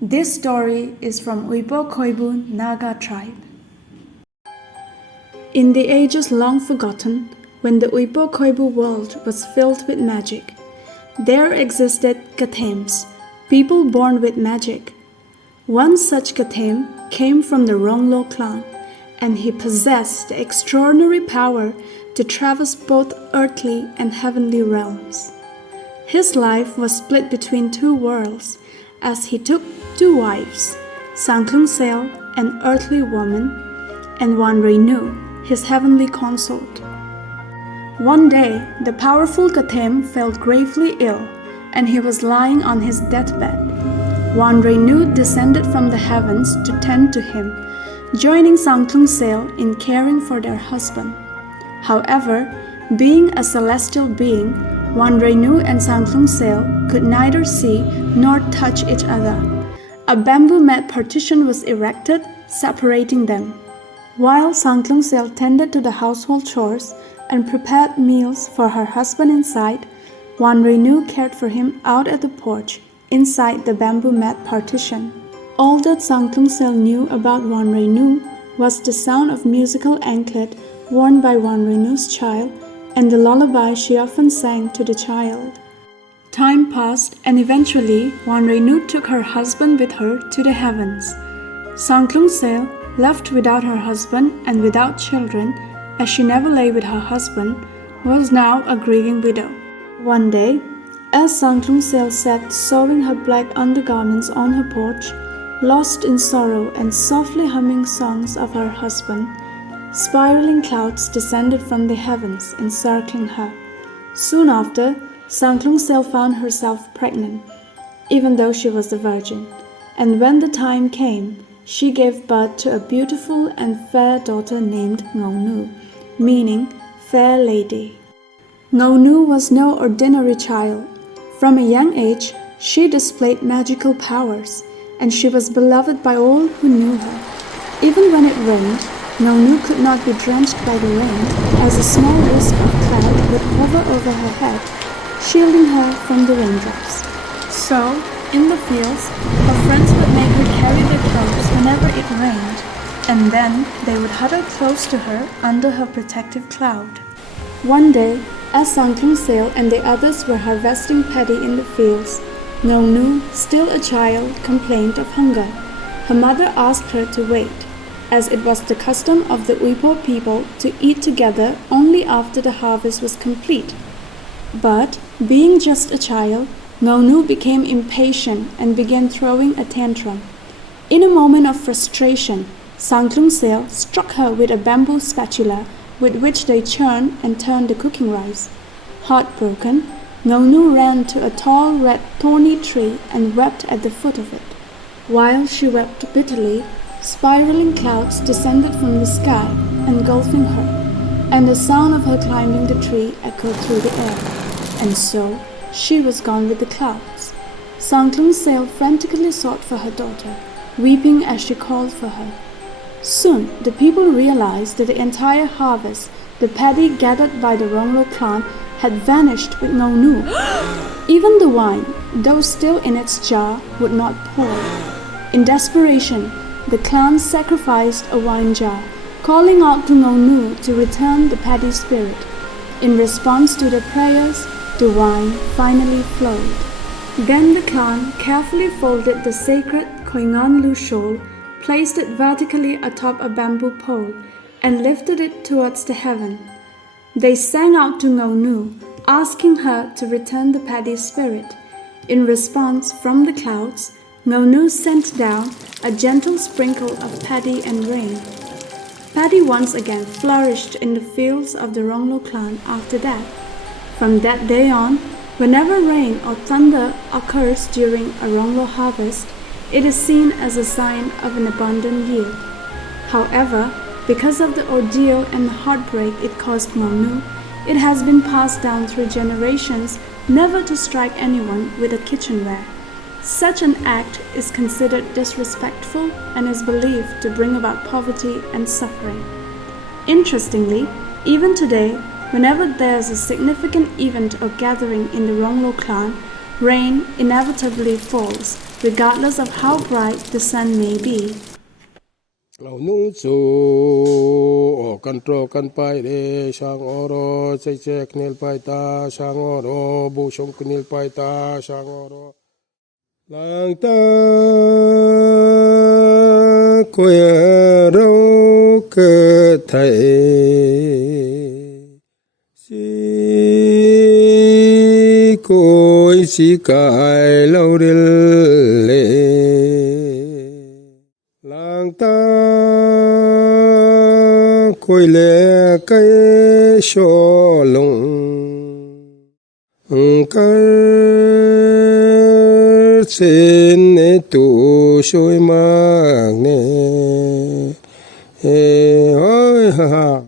This story is from Uipo Koibu Naga tribe. In the ages long forgotten, when the Uipo Koibu world was filled with magic, there existed Kathyems, people born with magic. One such Kathyem came from the Ronglo clan, and he possessed the extraordinary power to traverse both earthly and heavenly realms. His life was split between two worlds, as he took two wives, Koshyelsaang, an earthly woman, and Ngounu, his heavenly consort. One day, the powerful Kathyem fell gravely ill, and he was lying on his deathbed. Ngounu descended from the heavens to tend to him, joining Koshyelsaang in caring for their husband. However, being a celestial being, Ngounu and Koshyelsaang could neither see nor touch each other. A bamboo mat partition was erected, separating them. While Koshyelsaang tended to the household chores and prepared meals for her husband inside, Ngounu cared for him out at the porch, inside the bamboo mat partition. All that Koshyelsaang knew about Ngounu was the sound of musical anklet worn by Ngounu's child and the lullaby she often sang to the child. Time passed, and eventually Ngounu took her husband with her to the heavens. Koshyelsaang, left without her husband and without children, as she never lay with her husband, was now a grieving widow. One day, as Koshyelsaang sat sewing her black undergarments on her porch, lost in sorrow and softly humming songs of her husband, spiraling clouds descended from the heavens, encircling her. Soon after, Koshyelsaang found herself pregnant, even though she was a virgin, and when the time came, she gave birth to a beautiful and fair daughter named Ngounu, meaning fair lady. Ngounu was no ordinary child. From a young age, she displayed magical powers, and she was beloved by all who knew her. Even when it rained, Ngounu could not be drenched by the rain, as a small wisp of cloud would hover over her head, shielding her from the raindrops. So, in the fields, her friends would make her carry their clothes whenever it rained, and then they would huddle close to her under her protective cloud. One day, as Koshyelsaang and the others were harvesting paddy in the fields, Ngounu, still a child, complained of hunger. Her mother asked her to wait, as it was the custom of the Uipo people to eat together only after the harvest was complete. But, being just a child, Ngounu became impatient and began throwing a tantrum. In a moment of frustration, Koshyelsaang struck her with a bamboo spatula with which they churned and turned the cooking rice. Heartbroken, Ngounu ran to a tall red thorny tree and wept at the foot of it. While she wept bitterly, spiraling clouds descended from the sky, engulfing her, and the sound of her climbing the tree echoed through the air. And so, she was gone with the clouds. Koshyelsaang frantically sought for her daughter, weeping as she called for her. Soon, the people realized that the entire harvest, the paddy gathered by the Ronglo clan, had vanished with Ngounu. Even the wine, though still in its jar, would not pour. In desperation, the clan sacrificed a wine jar, calling out to Ngounu to return the paddy spirit. In response to their prayers, the wine finally flowed. Then the clan carefully folded the sacred Ngounu shawl, placed it vertically atop a bamboo pole, and lifted it towards the heaven. They sang out to Ngounu, asking her to return the paddy spirit. In response from the clouds, Ngounu sent down a gentle sprinkle of paddy and rain. Paddy once again flourished in the fields of the Ronglo clan after that. From that day on, whenever rain or thunder occurs during a Ronglo harvest, it is seen as a sign of an abundant yield. However, because of the ordeal and the heartbreak it caused Ngounu, it has been passed down through generations never to strike anyone with a kitchenware. Such an act is considered disrespectful and is believed to bring about poverty and suffering. Interestingly, even today, whenever there is a significant event or gathering in the Ronglo clan, rain inevitably falls, regardless of how bright the sun may be. Lão nung chu o control kan pai de sang oro che knel pai ta sang oro bu song knel pai ta sang oro lang ta quê rau cơ thầy si côi si cài lâu đi lệ lang ta côi lệ cây sổ lùng cây xin tu sôi mạc nè ôi ha ha